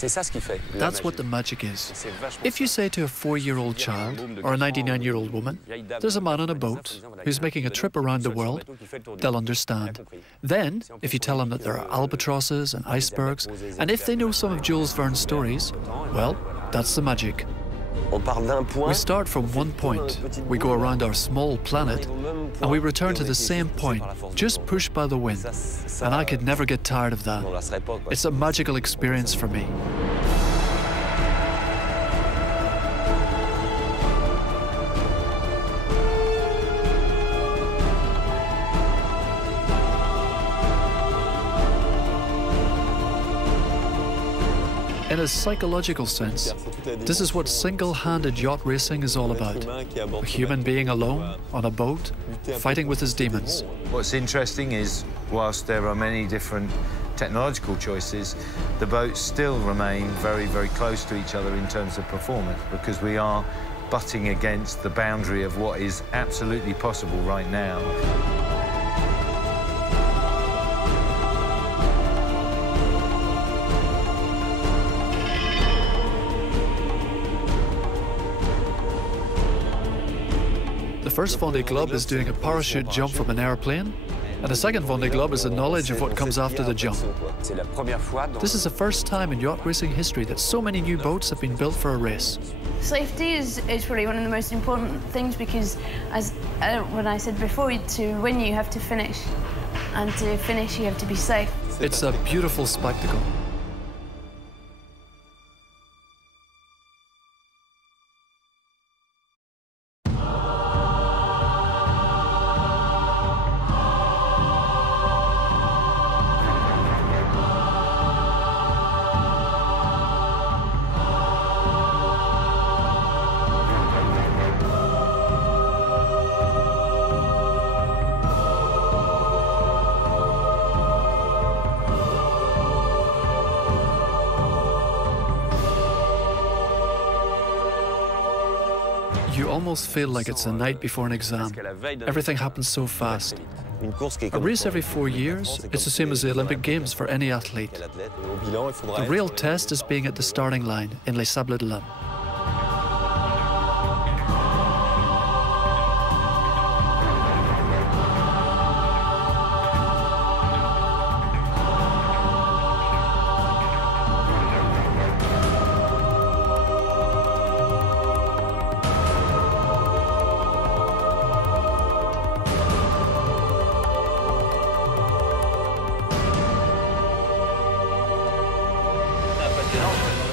That's what the magic is. If you say to a 4-year-old child or a 99-year-old woman, there's a man on a boat who's making a trip around the world, they'll understand. Then, if you tell them that there are albatrosses and icebergs, and if they know some of Jules Verne's stories, well, that's the magic. We start from one point, we go around our small planet, and we return to the same point, just pushed by the wind. And I could never get tired of that. It's a magical experience for me. In a psychological sense, this is what single-handed yacht racing is all about. A human being alone, on a boat, fighting with his demons. What's interesting is, whilst there are many different technological choices, the boats still remain very, very close to each other in terms of performance, because we are butting against the boundary of what is absolutely possible right now. The first Vendee Globe is doing a parachute jump from an airplane, and the second Vendee Globe is the knowledge of what comes after the jump. This is the first time in yacht racing history that so many new boats have been built for a race. Safety is probably one of the most important things, because, as when I said before, to win you have to finish, and to finish you have to be safe. It's a beautiful spectacle. You almost feel like it's the night before an exam. Everything happens so fast. A race every 4 years, it's the same as the Olympic Games for any athlete. The real test is being at the starting line in Les Sables d'Olonne.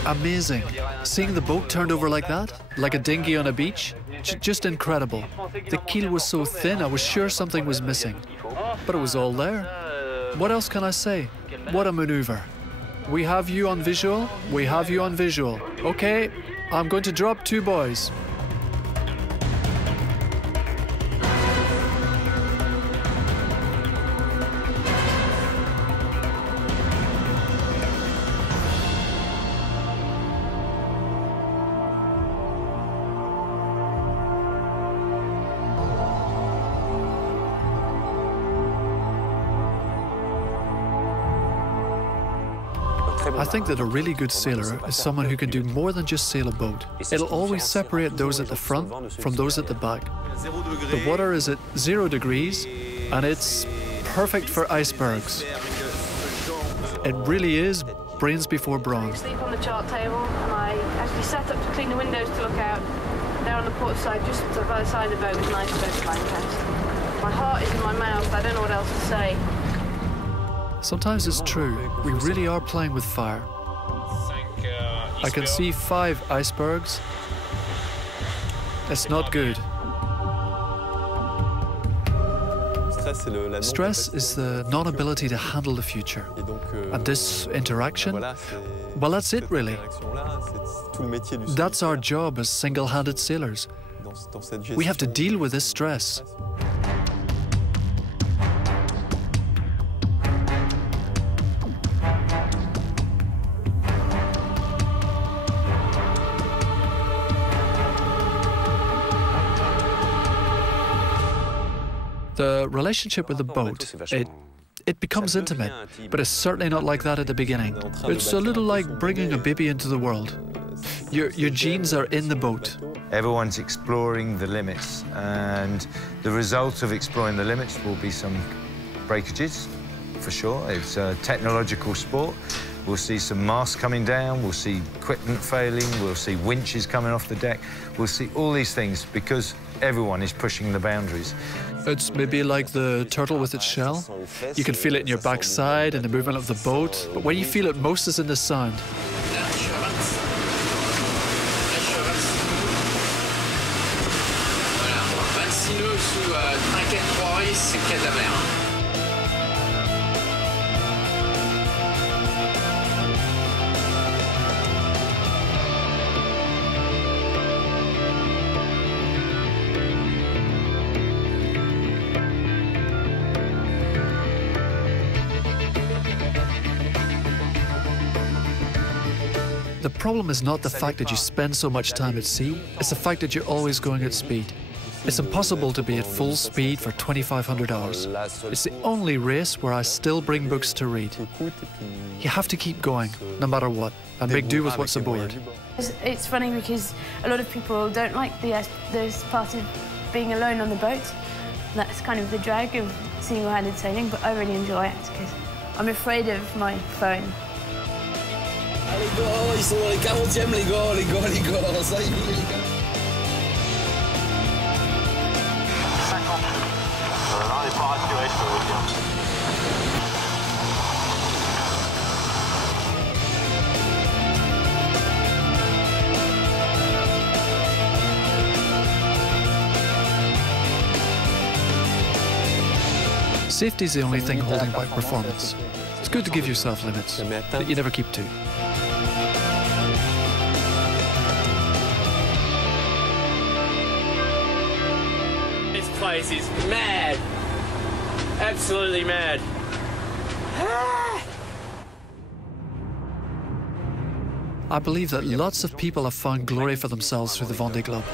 Amazing. Seeing the boat turned over like that, like a dinghy on a beach, just incredible. The keel was so thin, I was sure something was missing. But it was all there. What else can I say? What a maneuver. We have you on visual, we have you on visual. Okay, I'm going to drop 2 buoys. I think that a really good sailor is someone who can do more than just sail a boat. It'll always separate those at the front from those at the back. The water is at 0 degrees, and it's perfect for icebergs. It really is brains before brawn. I sleep on the chart table, and I actually sat up to clean the windows to look out. There on the port side, just by the side of the boat, was an iceberg flying past. My heart is in my mouth, I don't know what else to say. Sometimes it's true, we really are playing with fire. I can see 5 icebergs. It's not good. Stress is the non-ability to handle the future. And this interaction, well, that's it really. That's our job as single-handed sailors. We have to deal with this stress. The relationship with the boat, It becomes intimate, but it's certainly not like that at the beginning. It's a little like bringing a baby into the world. Your genes are in the boat. Everyone's exploring the limits, and the result of exploring the limits will be some breakages, for sure. It's a technological sport. We'll see some masts coming down, we'll see equipment failing, we'll see winches coming off the deck. We'll see all these things because everyone is pushing the boundaries. It's maybe like the turtle with its shell. You can feel it in your backside and the movement of the boat, but where you feel it most is in the sound. The problem is not the fact that you spend so much time at sea, it's the fact that you're always going at speed. It's impossible to be at full speed for 2,500 hours. It's the only race where I still bring books to read. You have to keep going, no matter what, and make do with what's aboard. It's funny because a lot of people don't like the part of being alone on the boat. That's kind of the drag of single-handed sailing, but I really enjoy it because I'm afraid of my phone. Les gars, ils sont dans les 40e, les gars, ça y est, les gars. 50. Là, on n'est pas rassuré, je peux vous dire. Safety is the only thing holding back performance. It's good to give yourself limits, but you never keep to. This place is mad. Absolutely mad. I believe that lots of people have found glory for themselves through the Vendee Globe.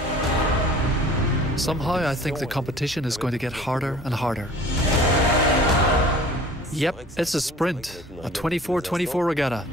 Somehow I think the competition is going to get harder and harder. Yep, it's a sprint, a 24-24 regatta.